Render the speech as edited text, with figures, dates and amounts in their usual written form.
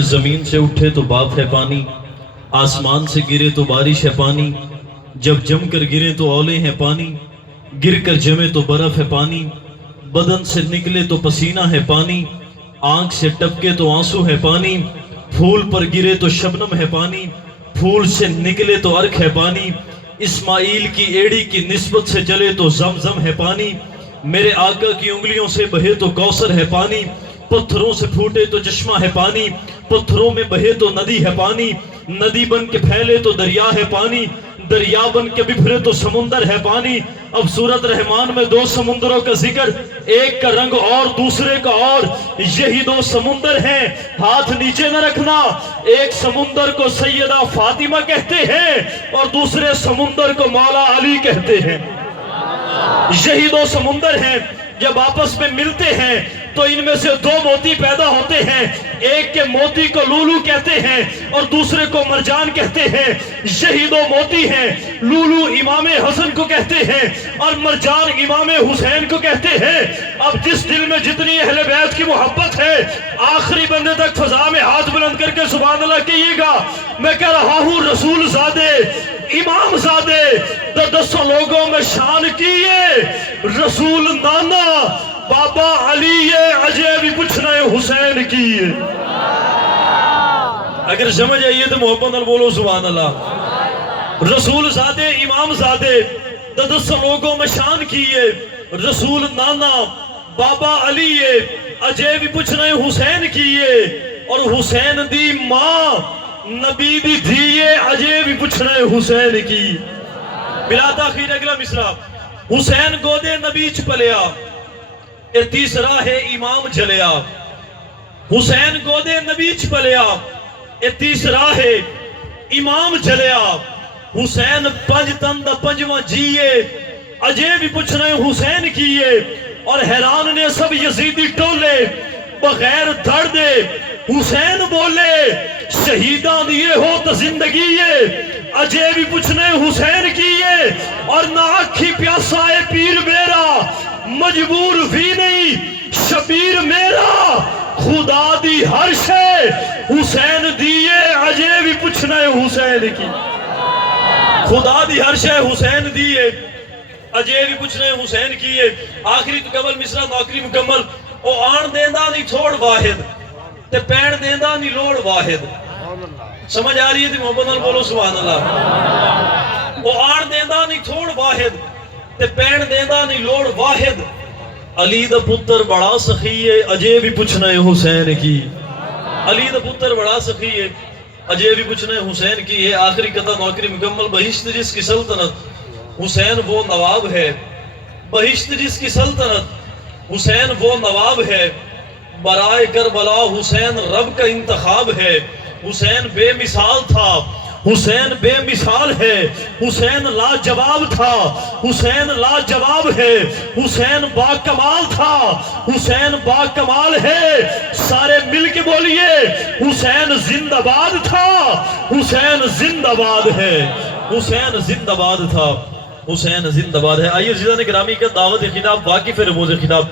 زمین سے اٹھے تو باپ ہے پانی، آسمان سے گرے تو بارش ہے پانی، جب جم کر گرے تو اولے ہیں پانی، گر کر جمے تو برف ہے پانی، بدن سے نکلے تو پسینہ ہے پانی، آنکھ سے ٹپکے تو آنسو ہے پانی، پھول پر گرے تو شبنم ہے پانی، پھول سے نکلے تو عرق ہے پانی، اسماعیل کی ایڑی کی نسبت سے چلے تو زمزم ہے پانی، میرے آقا کی انگلیوں سے بہے تو کوثر ہے پانی، پتھروں سے پھوٹے تو چشمہ ہے پانی، پتھروں میں بہے تو ندی ہے پانی، ندی بن کے پھیلے تو دریا ہے پانی، دریا بن کے بکھرے تو سمندر ہے پانی۔ اب سورۃ رحمان میں دو سمندروں کا ذکر، ایک کا رنگ اور دوسرے کا اور، یہی دو سمندر ہیں، ہاتھ نیچے نہ رکھنا۔ ایک سمندر کو سیدہ فاطمہ کہتے ہیں اور دوسرے سمندر کو مولا علی کہتے ہیں۔ یہی دو سمندر ہیں، جب آپس میں ملتے ہیں تو ان میں سے دو موتی پیدا ہوتے ہیں، ایک کے موتی کو لولو کہتے ہیں اور دوسرے کو مرجان کہتے ہیں۔ یہی دو موتی ہیں، لولو امام حسن کو کہتے ہیں اور مرجان امام حسین کو کہتے ہیں۔ اب جس دل میں جتنی اہل بیت کی محبت ہے، آخری بندے تک فضا میں ہاتھ بلند کر کے سبحان اللہ کہیے گا۔ میں کہہ رہا ہوں رسول زادے، امام زادے، دسوں لوگوں میں شان کیے، رسول نانا بابا علی اجے بھی پوچھنا ہے حسین کی۔ اگر سمجھ آئیے تو محبت نال بولو سبحان اللہ۔ رسول زادے، امام زادے، دسوں لوگوں میں شان کیے، رسول نانا بابا علی اجے بھی پوچھنا ہے حسین کیے، اور حسین دی ماں نبی دی دھیے اجے بھی پوچھنا ہے حسین کی۔ بلا تاخیر اگلا مصرع۔ حسین گودے نبی چ پلیا، اے تیسرا ہے امام جلیا۔ حسین گودے نبی چ پلیا، اے تیسرا ہے امام جلیا۔ حسین پنج تن دا پنجواں جیے، اجے بھی پوچھنا ہے حسین کیے، اور حیران نے سب یزیدی ٹولے، بغیر دھڑ دے حسین بولے، شہیدان یہ ہو تو زندگی اجے بھی پوچھنے حسین کیے، اور نہ آکھی پیاسا ہے پیر میرا، مجبور بھی نہیں شبیر میرا، خدا دی ہر شے حسین دیے اجے بھی پوچھنے حسین کی۔ خدا دی ہر شے حسین دیے اجے بھی پوچھنے حسین کیے۔ آخری تکمل مصرع نوکری مکمل۔ او آن دیندہ نہیں تھوڑ واحد تے پین دیندہ نہیں لوڑ واحد۔ سمجھ آ رہی ہے تھی محبت نال بولو سبحان اللہ۔ او آن دیندہ نہیں تھوڑ واحد تے پین دیندہ نہیں لوڑ واحد، علی دا پتر بڑا سخی ہے اجے بھی پوچھنا ہے حسین کی۔ علی دا پتر بڑا سخی ہے اجے بھی پوچھنا ہے حسین کی ہے۔ آخری قطعہ نوکری مکمل۔ بہشت جس کی سلطنت حسین وہ نواب ہے، بہشت جس کی سلطنت حسین وہ نواب ہے، برائے کربلا حسین رب کا انتخاب ہے۔ حسین بے مثال تھا، حسین بے مثال ہے، حسین لاجواب تھا، حسین لاجواب ہے، حسین با کمال تھا، حسین با کمال ہے۔ سارے مل کے بولیے حسین زندہ باد تھا، حسین زندہ باد ہے، حسین زندہ باد تھا، حسین زندہ باد ہے۔ آئیے عزیزان گرامی کا دعوت خطاب واقف ہے رموز خطاب